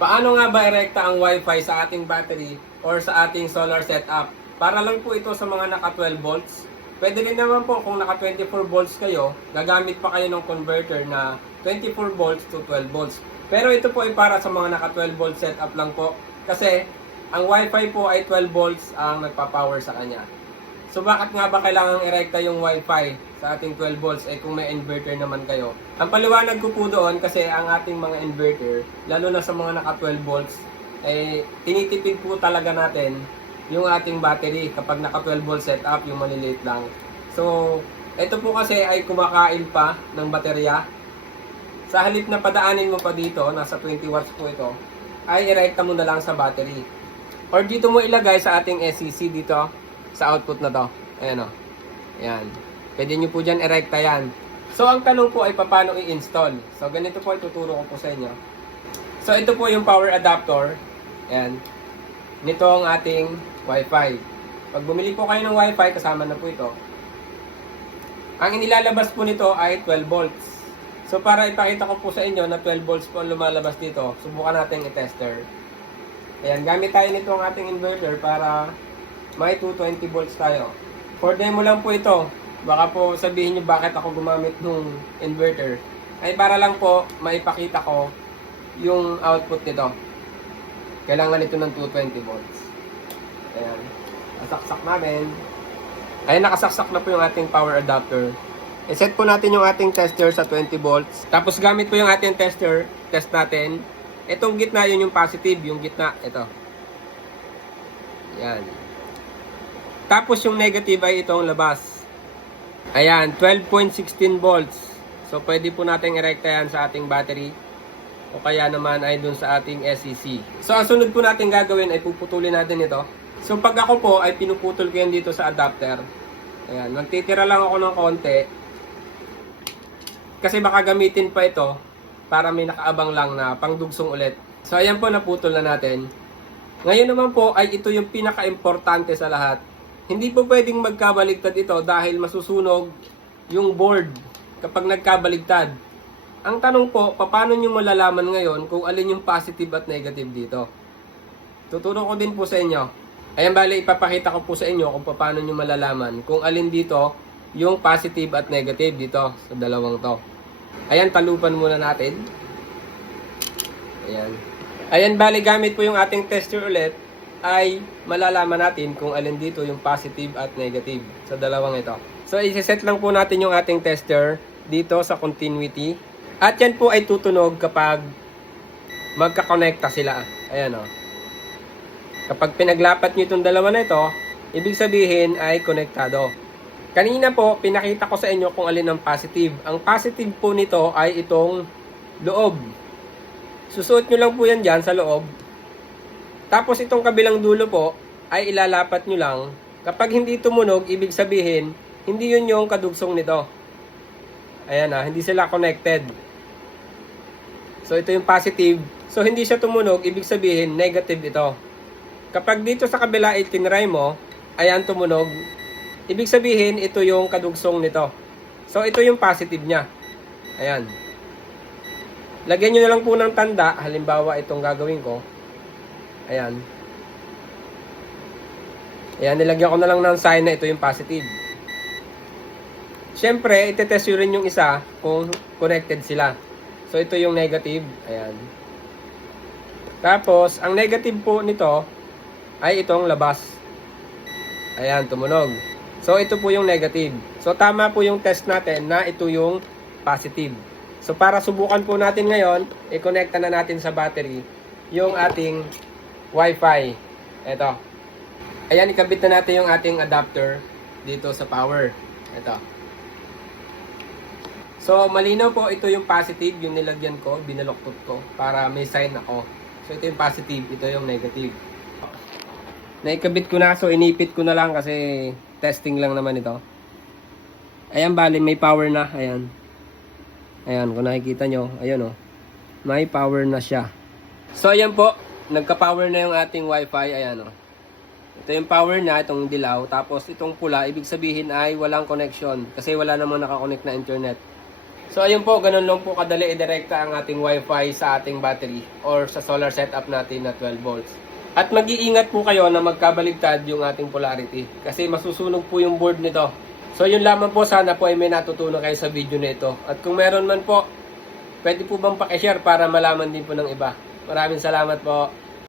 Paano nga ba irekta ang Wi-Fi sa ating battery or sa ating solar setup? Para lang po ito sa mga naka 12 volts. Pwede rin naman po kung naka 24 volts kayo, gagamit pa kayo ng converter na 24 volts to 12 volts. Pero ito po ay para sa mga naka 12 volts setup lang po. Kasi ang Wi-Fi po ay 12 volts ang nagpa-power sa kanya. So bakit nga ba kailangang irekta yung Wi-Fi sa ating 12 volts kung may inverter naman kayo? Ang paliwanag ko po doon kasi ang ating mga inverter, lalo na sa mga naka 12 volts, tinitipid po talaga natin yung ating battery kapag naka 12 volts setup, yung maliliit lang. So ito po kasi ay kumakain pa ng baterya. Sa halip na padaanin mo pa dito, nasa 20 watts po ito, ay irekta mo na lang sa battery. Or dito mo ilagay sa ating SCC dito, sa output na to. Ayan o. Ayan. Pwede nyo po dyan erekta yan. So, ang tanong po ay paano i-install. So, ganito po ituturo ko po sa inyo. So, ito po yung power adapter. Ayan. Nito ang ating Wi-Fi. Pag bumili po kayo ng Wi-Fi, kasama na po ito. Ang inilalabas po nito ay 12 volts. So, para ipakita ko po sa inyo na 12 volts po ang lumalabas dito, subukan natin i-tester. Ayan. Gamit tayo nito ang ating inverter para may 220 volts tayo. For demo lang po ito. Baka po sabihin nyo bakit ako gumamit ng inverter. Ay para lang po maipakita ko yung output nito. Kailangan ito ng 220 volts. Ayan. Nasaksak namin. Ayan, nakasaksak na po yung ating power adapter. I-set po natin yung ating tester sa 20 volts. Tapos gamit po yung ating tester. Test natin. Itong gitna, yun yung positive. Yung gitna, ito. Ayan. Tapos yung negative ay itong labas. Ayan, 12.16 volts. So pwede po natin irekta yan sa ating battery. O kaya naman ay dun sa ating SCC. So ang sunod po natin gagawin ay puputulin natin ito. So pag ako po ay pinuputol ko yan dito sa adapter. Ayan, magtitira lang ako ng konti. Kasi baka gamitin pa ito para may nakaabang lang na pangdugsong ulit. So ayan po, naputol na natin. Ngayon naman po ay ito yung pinaka-importante sa lahat. Hindi po pwedeng magkabaligtad ito dahil masusunog yung board kapag nagkabaligtad. Ang tanong po, paano nyo malalaman ngayon kung alin yung positive at negative dito? Tuturo ko din po sa inyo. Ayan, bali ipapakita ko po sa inyo kung paano nyo malalaman kung alin dito yung positive at negative dito sa dalawang to. Ayan, talupan muna natin. Ayan. Ayan, bali gamit po yung ating tester ulit ay malalaman natin kung alin dito yung positive at negative sa dalawang ito. So, i-set lang po natin yung ating tester dito sa continuity. At yan po ay tutunog kapag magkakonekta sila. Ayan o. Kapag pinaglapat nyo itong dalawa na ito, ibig sabihin ay konektado. Kanina po, pinakita ko sa inyo kung alin ang positive. Ang positive po nito ay itong loob. Susuot nyo lang po yan dyan sa loob. Tapos itong kabilang dulo po ay ilalapat nyo lang. Kapag hindi tumunog, ibig sabihin, hindi yun yung kadugsong nito. Ayan na, hindi sila connected. So ito yung positive. So hindi siya tumunog, ibig sabihin negative ito. Kapag dito sa kabila itinry mo, ayan tumunog, ibig sabihin ito yung kadugsong nito. So ito yung positive niya. Ayan. Lagyan nyo na lang po ng tanda, halimbawa itong gagawin ko. Ayan. Ayan, nilagyan ko na lang ng sign na ito yung positive. Siyempre, itetest nyo rin yung isa kung connected sila. So, ito yung negative. Ayan. Tapos, ang negative po nito ay itong labas. Ayan, tumunog. So, ito po yung negative. So, tama po yung test natin na ito yung positive. So, para subukan po natin ngayon, i-connecta na natin sa battery yung ating Wi-Fi. Ito. Ayan, ikabit na natin yung ating adapter dito sa power. Ito. So, malinaw po, ito yung positive, yung nilagyan ko, binaloktot ko, para may sign ako. So, ito yung positive, ito yung negative. Naikabit ko na, so inipit ko na lang kasi testing lang naman ito. Ayan, bali, may power na. Ayan. Ayan, kung nakikita nyo, ayan o. May power na siya. So, ayan po. Nagka-power na yung ating Wi-Fi. Ayan o. Ito yung power na, itong dilaw. Tapos itong pula, ibig sabihin ay walang connection. Kasi wala namang nakakonect na internet. So ayun po, ganun lang po kadali i-direkta ang ating Wi-Fi sa ating battery or sa solar setup natin na 12 volts. At mag-iingat po kayo na magkabaligtad yung ating polarity kasi masusunog po yung board nito. So yun lamang po, sana po ay may natutunan kayo sa video nito. At kung meron man po, pwede po bang pakishare para malaman din po ng iba. Maraming salamat po.